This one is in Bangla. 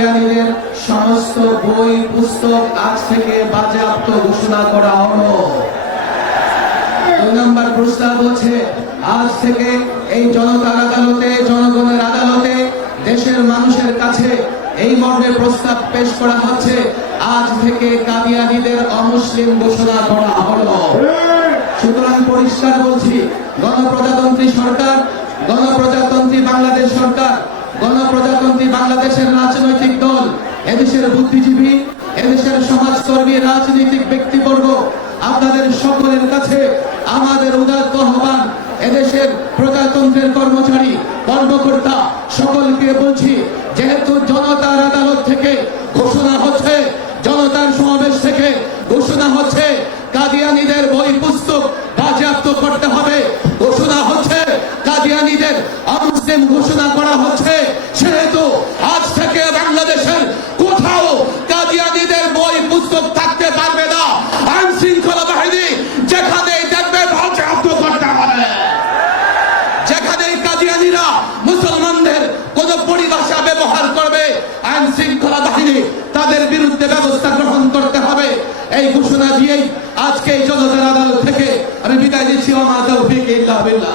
কাদিয়ানীদের সমস্ত বই পুস্তক আজ থেকে বাজেয়াপ্ত ঘোষণা করা হলো। 2 নম্বর প্রস্তাব হচ্ছে আজ থেকে এই জনতার আদালতে, জনগণের আদালতে দেশের মানুষের কাছে এই মর্মে প্রস্তাব পেশ করা হচ্ছে, আজ থেকে কাদিয়ানীদের অমুসলিম ঘোষণা করা হলো। সুতরাং পরিষ্কার বলছি, গণপ্রজাতন্ত্রী সরকার, গণপ্রজাতন্ত্রী বাংলাদেশ সরকার, গণপ্রজাতন্ত্রী বাংলাদেশের রাজনৈতিক দল, এদেশের বুদ্ধিজীবী, এদেশের সমাজকর্মী, রাজনৈতিক ব্যক্তিবর্গ, আপনাদের সকলের কাছে আমাদের উদাত্ত আহ্বান। এদেশের প্রজাতন্ত্রের কর্মচারী, কর্মকর্তা সকলকে বলছি, যেহেতু জনতার আদালত থেকে ঘোষণা হচ্ছে, জনতার সমাবেশ থেকে ঘোষণা হচ্ছে কাদিয়ানীদের বই পুস্তক বাজেয়াপ্ত করতে হবে, ঘোষণা হচ্ছে কাদিয়ানীদের অমুসলিম ঘোষণা করা হচ্ছে, সেহেতু আজ থেকে বাংলাদেশের কোথাও কাদিয়ানীদের বই পুস্তক থাকতে পারবে না। আইন শৃঙ্খলা বাহিনী যেখানেই দেখবে বাজেয়াপ্ত করতে হবে। যেখানেই কাদিয়ানীরা মুসলমানদের কোন পরিভাষা ব্যবহার করবে, আইন শৃঙ্খলা বাহিনী তাদের বিরুদ্ধে ব্যবস্থা গ্রহণ করতে হবে। এই ঘোষণা দিয়েই আজকে এই জনতার আদালত থেকে আমি বিদায় দিচ্ছি। ওয়া মা তাওফীক ইল্লা বিল্লাহ।